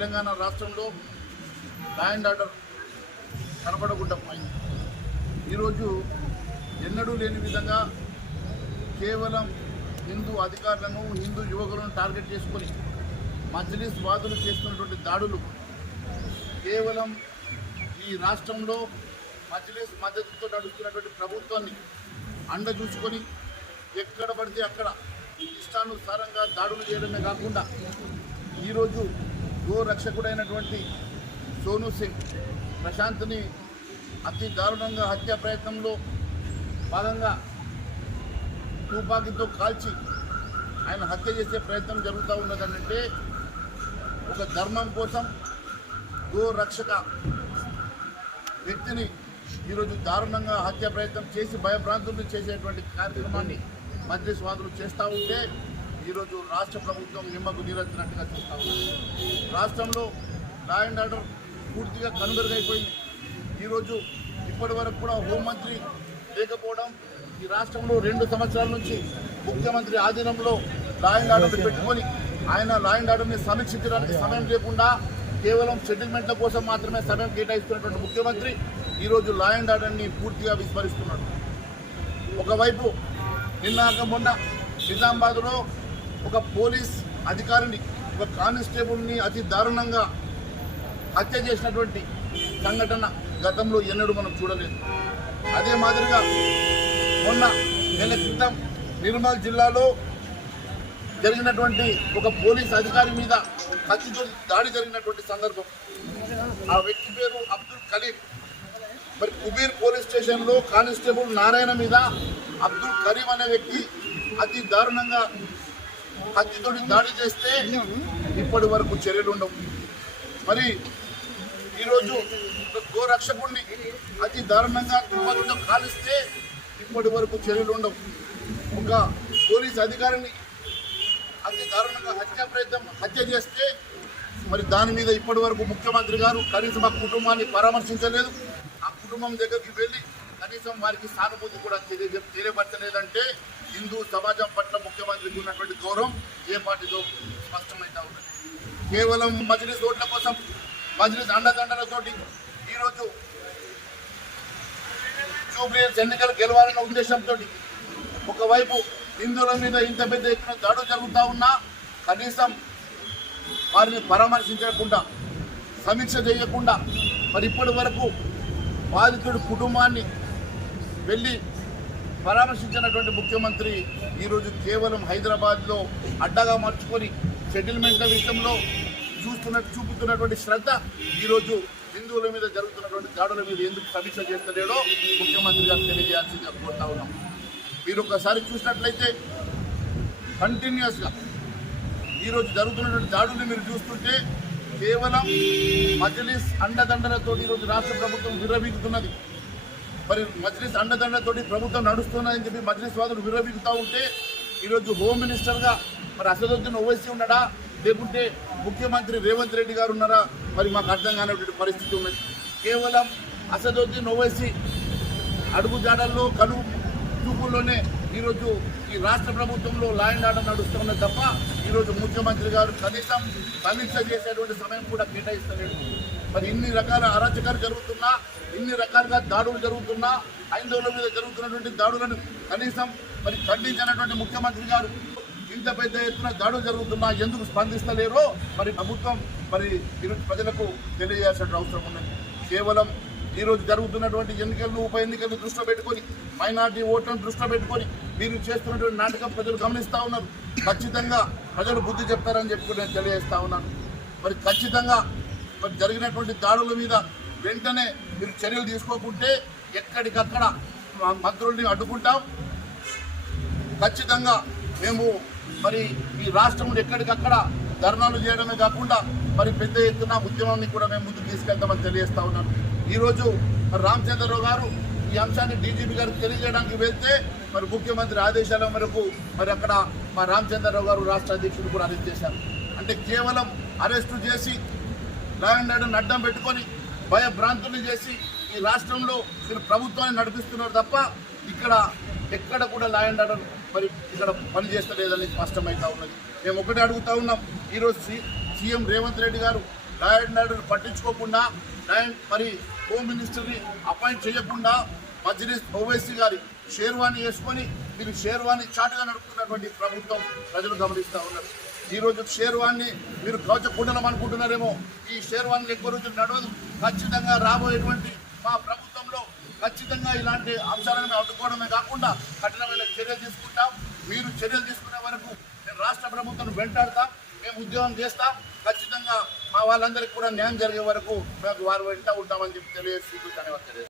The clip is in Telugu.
తెలంగాణ రాష్ట్రంలో లా అండ్ ఆర్డర్ కనపడకుండా పోయింది. ఈరోజు ఎన్నడూ లేని విధంగా కేవలం హిందూ అధికారులను హిందూ యువకులను టార్గెట్ చేసుకొని మజ్లిస్ వాదులు చేస్తున్నటువంటి దాడులు కేవలం ఈ రాష్ట్రంలో మజ్లిస్ మద్దతుతో నడుస్తున్నటువంటి ప్రభుత్వాన్ని అండ చూసుకొని ఎక్కడ పడితే అక్కడ ఇష్టానుసారంగా దాడులు చేయడమే కాకుండా ఈరోజు గో రక్షకుడైనటువంటి సోను సింగ్ ప్రశాంత్ని అతి దారుణంగా హత్య ప్రయత్నంలో భాగంగా తుపాకీతో కాల్చి ఆయన హత్య చేసే ప్రయత్నం జరుగుతూ ఉన్నదంటే ఒక ధర్మం కోసం గో రక్షక వ్యక్తిని ఈరోజు దారుణంగా హత్య ప్రయత్నం చేసి భయభ్రాంతులు చేసేటువంటి కార్యక్రమాన్ని మధ్య స్వాదులు చేస్తూ ఉంటే ఈరోజు రాష్ట్ర ప్రభుత్వం నిమ్మకు నీరెత్తినట్టుగా చూస్తా రాష్ట్రంలో లా అండ్ ఆర్డర్ పూర్తిగా కనుమరుగైపోయింది. ఈరోజు ఇప్పటి వరకు కూడా హోంమంత్రి లేకపోవడం ఈ రాష్ట్రంలో రెండు సంవత్సరాల నుంచి ముఖ్యమంత్రి ఆధీనంలో లా అండ్ ఆర్డర్ పెట్టుకొని ఆయన లా అండ్ ఆర్డర్ని సమీక్షించడానికి సమయం లేకుండా కేవలం సెటిల్మెంట్ల కోసం మాత్రమే సమయం కేటాయిస్తున్నటువంటి ముఖ్యమంత్రి ఈరోజు లా అండ్ ఆర్డర్ని పూర్తిగా విస్మరిస్తున్నాడు. ఒకవైపు నిన్నాక మొన్న నిజామాబాద్లో ఒక పోలీస్ అధికారిని ఒక కానిస్టేబుల్ని అతి దారుణంగా హత్య చేసినటువంటి సంఘటన గతంలో ఎన్నడూ మనం చూడలేదు. అదే మాదిరిగా మొన్న నెల క్రితం నిర్మల్ జిల్లాలో జరిగినటువంటి ఒక పోలీస్ అధికారి మీద కత్తితో దాడి జరిగినటువంటి సందర్భం. ఆ వ్యక్తి పేరు అబ్దుల్ కలీం. మరి కుబీర్ పోలీస్ స్టేషన్లో కానిస్టేబుల్ నారాయణ మీద అబ్దుల్ కరీం అనే వ్యక్తి అతి దారుణంగా కత్తితోటి దాడి చేస్తే ఇప్పటి వరకు చర్యలు ఉండవు. మరి ఈరోజు ఒక గోరక్షకుడిని అతి దారుణంగా కుటుంబంతో కాలిస్తే ఇప్పటి వరకు చర్యలు ఉండవు. ఒక పోలీస్ అధికారిని అతి దారుణంగా హత్య ప్రయత్నం హత్య చేస్తే మరి దాని మీద ఇప్పటి వరకు ముఖ్యమంత్రి గారు కనీసం ఆ కుటుంబాన్ని పరామర్శించలేదు. ఆ కుటుంబం దగ్గరికి వెళ్ళి కనీసం వారికి సానుభూతి కూడా తెలియ తెలియపరచలేదంటే హిందూ సమాజం పట్ల ముఖ్యమంత్రికి ఉన్నటువంటి గౌరవం ఏ పార్టీతో స్పష్టమైతే ఉన్నది. కేవలం మజ్లిస్ ఓట్ల కోసం మజ్లిస్ అండదండలతోటి ఈరోజు జూబ్లీస్ ఎన్నికలు గెలవాలన్న ఉద్దేశంతో ఒకవైపు హిందువుల మీద ఇంత పెద్ద ఎత్తున దాడులు జరుగుతూ ఉన్నా కనీసం వారిని పరామర్శించకుండా సమీక్ష చేయకుండా మరి ఇప్పటి వరకు బాధితుడి కుటుంబాన్ని వెళ్ళి పరామర్శించినటువంటి ముఖ్యమంత్రి ఈరోజు కేవలం హైదరాబాద్లో అడ్డగా మార్చుకొని సెటిల్మెంట్ల విషయంలో చూస్తున్నట్టు చూపుతున్నటువంటి శ్రద్ధ ఈరోజు హిందువుల మీద జరుగుతున్నటువంటి దాడుల మీద ఎందుకు సమీక్ష చేస్తలేడో ముఖ్యమంత్రి గారు తెలియజేయాల్సిందిగా కోరుతా ఉన్నాం. మీరు ఒకసారి చూసినట్లయితే కంటిన్యూస్గా ఈరోజు జరుగుతున్నటువంటి దాడుల్ని మీరు చూస్తుంటే కేవలం మజ్లిస్ అండదండలతో ఈరోజు రాష్ట్ర ప్రభుత్వం విరవీగుతున్నది మరి మజ్లిస్ అండదండతోటి ప్రభుత్వం నడుస్తున్నాయని చెప్పి మజ్లిస్ వాదులు విరవీగుతూ ఉంటే ఈరోజు హోమ్ మినిస్టర్గా మరి అసదుద్దీన్ ఓవైసీ ఉన్నాడా? లేకుంటే ముఖ్యమంత్రి రేవంత్ రెడ్డి గారు ఉన్నారా? మరి మాకు అర్థం కానటువంటి పరిస్థితి ఉన్నది. కేవలం అసదుద్దీన్ ఓవైసీ అడుగుజాడల్లో కను చూపుల్లోనే ఈరోజు ఈ రాష్ట్ర ప్రభుత్వంలో లా అండ్ ఆర్డర్ నడుస్తున్నది తప్ప ఈరోజు ముఖ్యమంత్రి గారు కనీసం సమీక్ష చేసేటువంటి సమయం కూడా కేటాయిస్తలేడు. మరి ఇన్ని రకాల అరాచకాలు జరుగుతున్నా ఇన్ని రకాలుగా దాడులు జరుగుతున్నా హైందవుల మీద జరుగుతున్నటువంటి దాడులను కనీసం మరి ఖండించినటువంటి ముఖ్యమంత్రి గారు ఇంత పెద్ద ఎత్తున దాడులు జరుగుతున్నా ఎందుకు స్పందిస్తలేరో మరి ప్రభుత్వం మరి ఈరోజు ప్రజలకు తెలియజేయాల్సిన అవసరం ఉన్నది. కేవలం ఈరోజు జరుగుతున్నటువంటి ఎన్నికలను ఉప ఎన్నికలను దృష్టిలో పెట్టుకొని మైనార్టీ ఓట్లను దృష్టిలో పెట్టుకొని మీరు చేస్తున్నటువంటి నాటకం ప్రజలు గమనిస్తూ ఉన్నారు. ఖచ్చితంగా ప్రజలు బుద్ధి చెప్తారని చెప్పి నేను తెలియజేస్తా ఉన్నాను. మరి ఖచ్చితంగా మరి జరిగినటువంటి దాడుల మీద వెంటనే మీరు చర్యలు తీసుకోకుంటే ఎక్కడికక్కడ మంత్రుల్ని అడ్డుకుంటాం. ఖచ్చితంగా మేము మరి ఈ రాష్ట్రంలో ఎక్కడికక్కడ ధర్నాలు చేయడమే కాకుండా మరి పెద్ద ఎత్తున ఉద్యమాన్ని కూడా మేము ముందుకు తీసుకెళ్తామని తెలియజేస్తా ఉన్నాను ఈరోజు మరి రామచంద్రరావు గారు ఈ అంశాన్ని డీజీపీ గారికి తెలియజేయడానికి వెళ్తే మరి ముఖ్యమంత్రి ఆదేశాల మేరకు మరి అక్కడ మా రామచంద్రరావు గారు రాష్ట్ర అధ్యక్షుడు కూడా అరెస్ట్ చేశారు. అంటే కేవలం అరెస్టు చేసి లా అండ్ ఆర్డర్ని అడ్డం పెట్టుకొని భయభ్రాంతులు చేసి ఈ రాష్ట్రంలో మీరు ప్రభుత్వాన్ని నడిపిస్తున్నారు తప్ప ఇక్కడ ఎక్కడ కూడా లా అండ్ ఆర్డర్ మరి ఇక్కడ పనిచేస్తలేదని స్పష్టమవుతా ఉన్నది. మేము ఒకటే అడుగుతా ఉన్నాం ఈరోజు సి సీఎం రేవంత్ రెడ్డి గారు లా అండ్ ఆర్డర్ పట్టించుకోకుండా మరి హోమ్ మినిస్టర్ని అపాయింట్ చేయకుండా మజ్లిస్ ఓవైసీ గారి షేర్వాణి వేసుకొని మీరు షేర్వాణి చాటుగా నడుపుతున్నటువంటి ప్రభుత్వం ప్రజలు గమనిస్తూ ఉన్నారు. ఈ రోజు షేర్వాణి మీరు కవచకుండలం అనుకుంటున్నారేమో. ఈ షేర్వాణి ఎక్కువ రోజులు నడవదు. ఖచ్చితంగా రాబోయేటువంటి మా ప్రభుత్వంలో ఖచ్చితంగా ఇలాంటి అంశాలను మేము అడ్డుకోవడమే కాకుండా కఠినమైన చర్యలు తీసుకుంటాం. మీరు చర్యలు తీసుకునే వరకు నేను రాష్ట్ర ప్రభుత్వం వెంటాడతాం. మేము ఉద్యోగం చేస్తాం. ఖచ్చితంగా మా వాళ్ళందరికీ కూడా న్యాయం జరిగే వరకు మేము వారు వెంట ఉంటామని చెప్పి తెలియజేసి ధన్యవాదాలు.